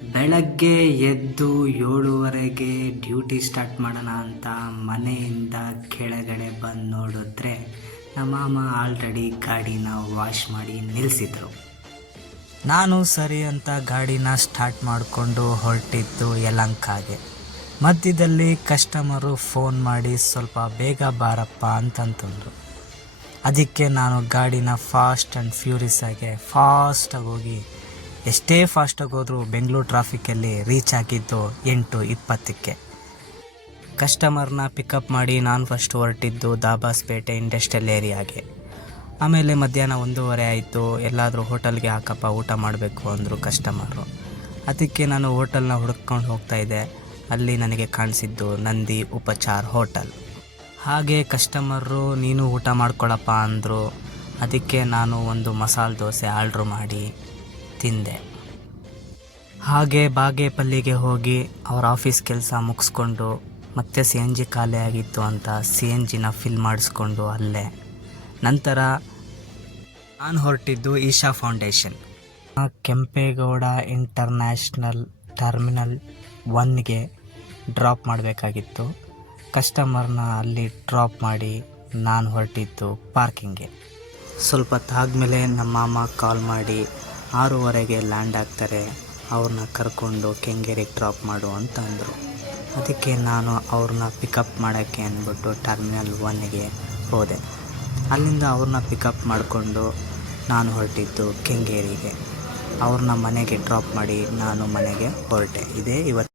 ಬೆಳಗ್ಗೆ ಎದ್ದು 7:30ಗೆ duty start ಮಾಡೋಣ ಅಂತ ಮನೆಯಿಂದ ಕೆಳಗಡೆ ಬಂದು ನೋಡಿದ್ರೆ ನಮ್ಮ ಮಾಮ ಆಲ್ರೆಡಿ ಗಾಡಿನ ವಾಶ್ ಮಾಡಿ ನಿಲ್ಲಿಸಿದ್ರು. ನಾನು ಸರಿ ಅಂತ ಗಾಡಿನ ಸ್ಟಾರ್ಟ್ ಮಾಡಿಕೊಂಡು ಹೊರಟಿದ್ದು ಯಲಹಂಕಗೆ. ಮಧ್ಯದಲ್ಲಿ ಕಸ್ಟಮರು ಫೋನ್ ಮಾಡಿ ಸ್ವಲ್ಪ ಬೇಗ ಬಾರಪ್ಪ ಅಂತಂತಂದರು. ಅದಕ್ಕೆ ನಾನು ಗಾಡಿನ ಫಾಸ್ಟ್ ಆ್ಯಂಡ್ ಫ್ಯೂರಿಯಸ್ ಆಗಿ ಫಾಸ್ಟಾಗಿ ಹೋಗಿ, ಎಷ್ಟೇ ಫಾಸ್ಟಾಗಿ ಹೋದರೂ ಬೆಂಗಳೂರು ಟ್ರಾಫಿಕಲ್ಲಿ ರೀಚ್ ಆಗಿದ್ದು 8:20ಕ್ಕೆ. ಕಸ್ಟಮರ್ನ ಪಿಕಪ್ ಮಾಡಿ ನಾನು ಫಸ್ಟ್ ಹೊರಟಿದ್ದು ದಾಬಾಸ್ಪೇಟೆ ಇಂಡಸ್ಟ್ರಿಯಲ್ ಏರಿಯಾಗೆ. ಆಮೇಲೆ ಮಧ್ಯಾಹ್ನ 1:30 ಆಯಿತು. ಎಲ್ಲಾದರೂ ಹೋಟೆಲ್ಗೆ ಹಾಕಪ್ಪ ಊಟ ಮಾಡಬೇಕು ಅಂದರು ಕಸ್ಟಮರು. ಅದಕ್ಕೆ ನಾನು ಹೋಟೆಲ್ನ ಹುಡುಕ್ಕೊಂಡು ಹೋಗ್ತಾಯಿದ್ದೆ. ಅಲ್ಲಿ ನನಗೆ ಕಾಣಿಸಿದ್ದು ನಂದಿ ಉಪಚಾರ್ ಹೋಟೆಲ್. ಹಾಗೆ ಕಸ್ಟಮರು ನೀನು ಊಟ ಮಾಡ್ಕೊಳ್ಳಪ್ಪ ಅಂದರು. ಅದಕ್ಕೆ ನಾನು ಒಂದು ಮಸಾಲೆ ದೋಸೆ ಆರ್ಡ್ರ್ ಮಾಡಿ ತಿಂದೆ. ಹಾಗೆ ಬಾಗೇಪಲ್ಲಿಗೆ ಹೋಗಿ ಅವ್ರ ಆಫೀಸ್ ಕೆಲಸ ಮುಗಿಸ್ಕೊಂಡು ಮತ್ತೆ CNG ಖಾಲಿ ಆಗಿತ್ತು ಅಂತ CNGನ ಫಿಲ್ ಮಾಡಿಸ್ಕೊಂಡು ಅಲ್ಲೇ ನಂತರ ನಾನು ಹೊರಟಿದ್ದು Isha foundation. Kempegowda international terminal 1ಗೆ ಡ್ರಾಪ್ ಮಾಡಬೇಕಾಗಿತ್ತು. ಕಸ್ಟಮರ್ನ ಅಲ್ಲಿ ಡ್ರಾಪ್ ಮಾಡಿ ನಾನು ಹೊರಟಿದ್ದು ಪಾರ್ಕಿಂಗ್ಗೆ. ಸ್ವಲ್ಪ ಹೊತ್ತಾದಮೇಲೆ ನಮ್ಮ ಮಾಮ ಕಾಲ್ ಮಾಡಿ 6:30ಗೆ ಲ್ಯಾಂಡ್ ಆಗ್ತಾರೆ, ಅವ್ರನ್ನ ಕರ್ಕೊಂಡು ಕೆಂಗೇರಿಗೆ ಡ್ರಾಪ್ ಮಾಡು ಅಂತ ಅಂದರು. ಅದಕ್ಕೆ ನಾನು ಅವ್ರನ್ನ ಪಿಕಪ್ ಮಾಡೋಕ್ಕೆ ಅಂದ್ಬಿಟ್ಟು ಟರ್ಮಿನಲ್ 1ಗೆ ಹೋದೆ. ಅಲ್ಲಿಂದ ಅವ್ರನ್ನ ಪಿಕಪ್ ಮಾಡಿಕೊಂಡು ನಾನು ಹೊರಟಿದ್ದು ಕೆಂಗೇರಿಗೆ. ಅವ್ರನ್ನ ಮನೆಗೆ ಡ್ರಾಪ್ ಮಾಡಿ ನಾನು ಮನೆಗೆ ಹೊರಟೆ. ಇದೇ ಇವತ್ತು